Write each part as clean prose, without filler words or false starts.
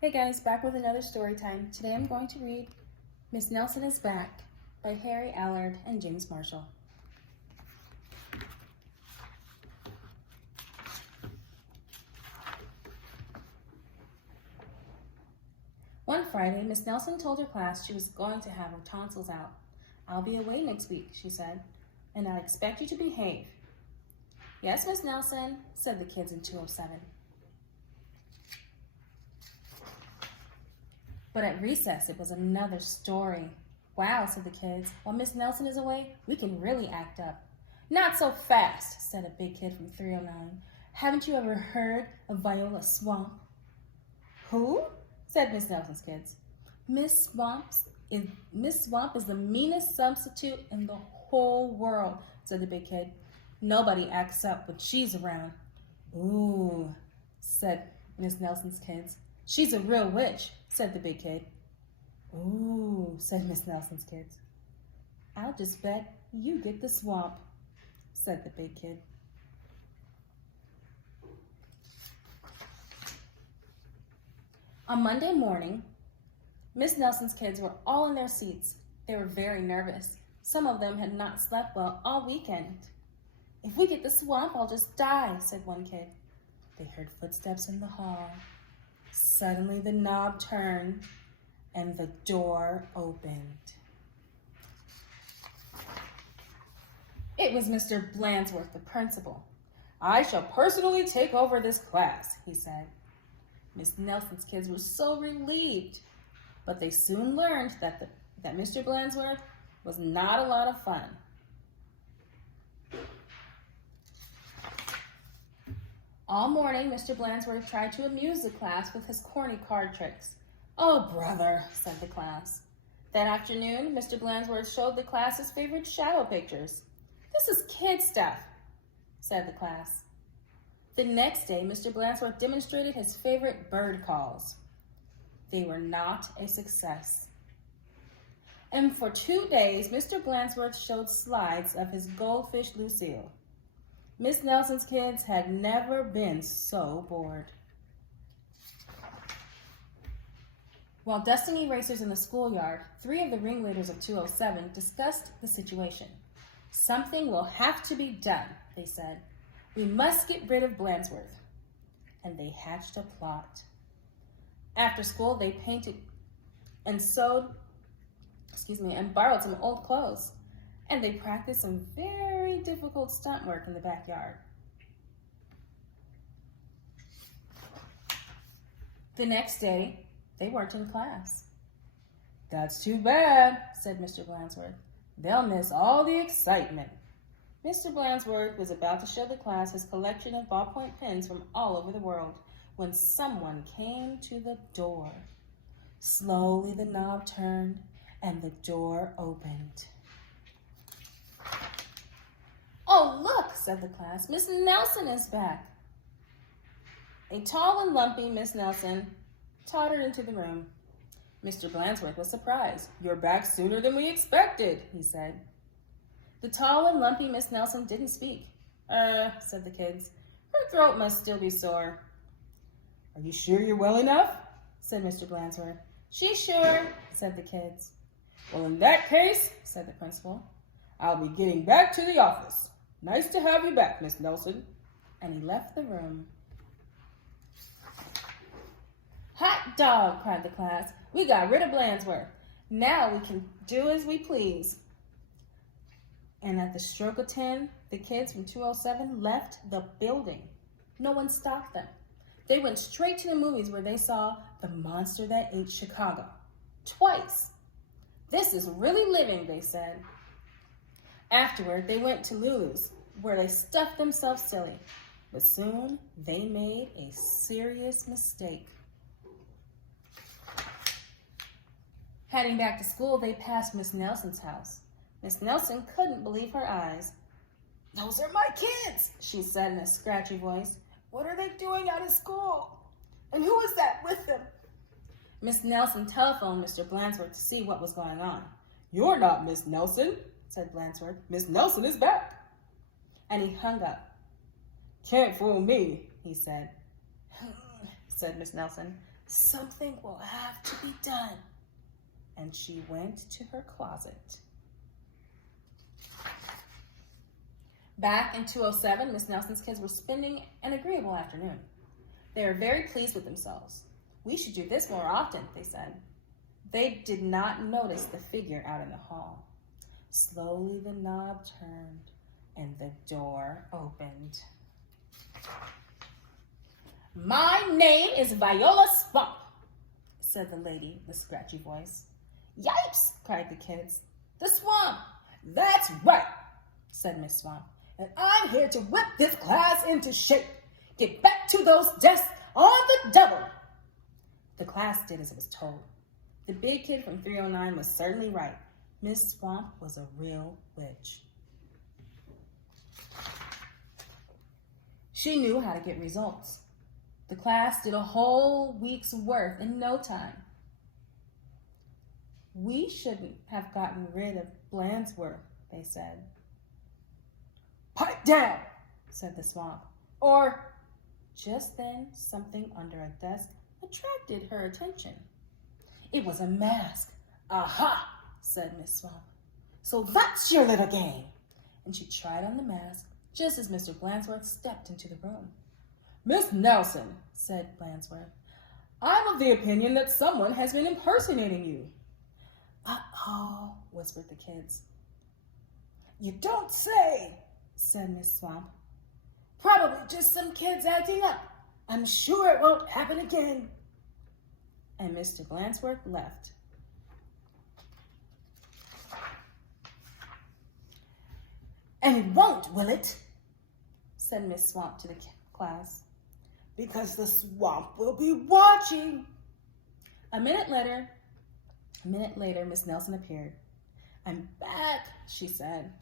Hey guys, back with another story time. Today I'm going to read Miss Nelson is Back by Harry Allard and James Marshall. One Friday, Miss Nelson told her class she was going to have her tonsils out. "I'll be away next week," she said, "and I expect you to behave." "Yes, Miss Nelson," said the kids in 207. But at recess, it was another story. "Wow," said the kids. "While Miss Nelson is away, we can really act up." "Not so fast," said a big kid from 309. "Haven't you ever heard of Viola Swamp?" "Who?" said Miss Nelson's kids. Miss Swamp is the meanest substitute in the whole world," said the big kid. "Nobody acts up when she's around." "Ooh," said Miss Nelson's kids. "She's a real witch," said the big kid. "Ooh," said Miss Nelson's kids. "I'll just bet you get the swamp," said the big kid. On Monday morning, Miss Nelson's kids were all in their seats. They were very nervous. Some of them had not slept well all weekend. "If we get the swamp, I'll just die," said one kid. They heard footsteps in the hall. Suddenly the knob turned and the door opened. It was Mr. Blansworth, the principal. "I shall personally take over this class," he said. Miss Nelson's kids were so relieved, but they soon learned that Mr. Blansworth was not a lot of fun. All morning, Mr. Blansworth tried to amuse the class with his corny card tricks. "Oh, brother," said the class. That afternoon, Mr. Blansworth showed the class his favorite shadow pictures. "This is kid stuff," said the class. The next day, Mr. Blansworth demonstrated his favorite bird calls. They were not a success. And for 2 days, Mr. Blansworth showed slides of his goldfish Lucille. Miss Nelson's kids had never been so bored. While dusting erasers in the schoolyard, 3 of the ringleaders of 207 discussed the situation. "Something will have to be done," they said. "We must get rid of Blansworth." And they hatched a plot. After school, they painted and borrowed some old clothes. And they practiced some very difficult stunt work in the backyard. The next day, they weren't in class. "That's too bad," said Mr. Blansworth. "They'll miss all the excitement." Mr. Blansworth was about to show the class his collection of ballpoint pens from all over the world when someone came to the door. Slowly the knob turned and the door opened. "Oh, look," said the class. "Miss Nelson is back." A tall and lumpy Miss Nelson tottered into the room. Mr. Blansworth was surprised. "You're back sooner than we expected," he said. The tall and lumpy Miss Nelson didn't speak. Said the kids. "Her throat must still be sore." "Are you sure you're well enough?" said Mr. Blansworth. "She's sure," said the kids. "Well, in that case," said the principal, "I'll be getting back to the office. Nice to have you back, Miss Nelson." And he left the room. "Hot dog," cried the class. "We got rid of Blansworth. Now we can do as we please." And at the stroke of 10, the kids from 207 left the building. No one stopped them. They went straight to the movies where they saw The Monster That Ate Chicago. Twice. "This is really living," they said. Afterward, they went to Lulu's, where they stuffed themselves silly. But soon, they made a serious mistake. Heading back to school, they passed Miss Nelson's house. Miss Nelson couldn't believe her eyes. "Those are my kids," she said in a scratchy voice. "What are they doing out of school? And who is that with them?" Miss Nelson telephoned Mr. Blansworth to see what was going on. "You're not Miss Nelson," said Blansworth. "Miss Nelson is back." And he hung up. "Can't fool me," he said. Said Miss Nelson. Something will have to be done. And she went to her closet. Back in 207, Miss Nelson's kids were spending an agreeable afternoon. They were very pleased with themselves. We should do this more often, they said. They did not notice the figure out in the hall. Slowly the knob turned and the door opened. My name is Viola Swamp, said the lady with a scratchy voice. Yipes, cried the kids. The swamp. That's right, said Miss Swamp. And I'm here to whip this class into shape. Get back to those desks on the double. The class did as it was told. The big kid from 309 was certainly right. Miss Swamp was a real witch. She knew how to get results. The class did a whole week's work in no time. We shouldn't have gotten rid of Blandsworth, they said. Pipe down, said the swamp. Or, just then, something under a desk attracted her attention. It was a mask. Aha, said Miss Swamp. So that's your little game. And she tried on the mask just as Mr. Blandsworth stepped into the room. Miss Nelson, said Blandsworth, I'm of the opinion that someone has been impersonating you. Uh-oh, whispered the kids. You don't say, said Miss Swamp. Probably just some kids acting up. I'm sure it won't happen again. And Mr. Blandsworth left. And it won't, will it? Said Miss Swamp to the class. Because the swamp will be watching. A minute later, Miss Nelson appeared. I'm back, she said.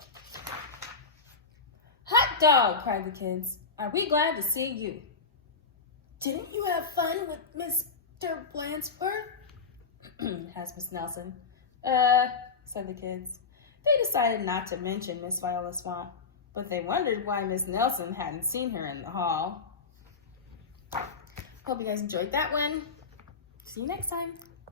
Hot dog, cried the kids. Are we glad to see you? Didn't you have fun with Mr. Blandsworth? asked Miss Nelson. Said the kids. They decided not to mention Miss Viola Swamp, but they wondered why Miss Nelson hadn't seen her in the hall. Hope you guys enjoyed that one. See you next time.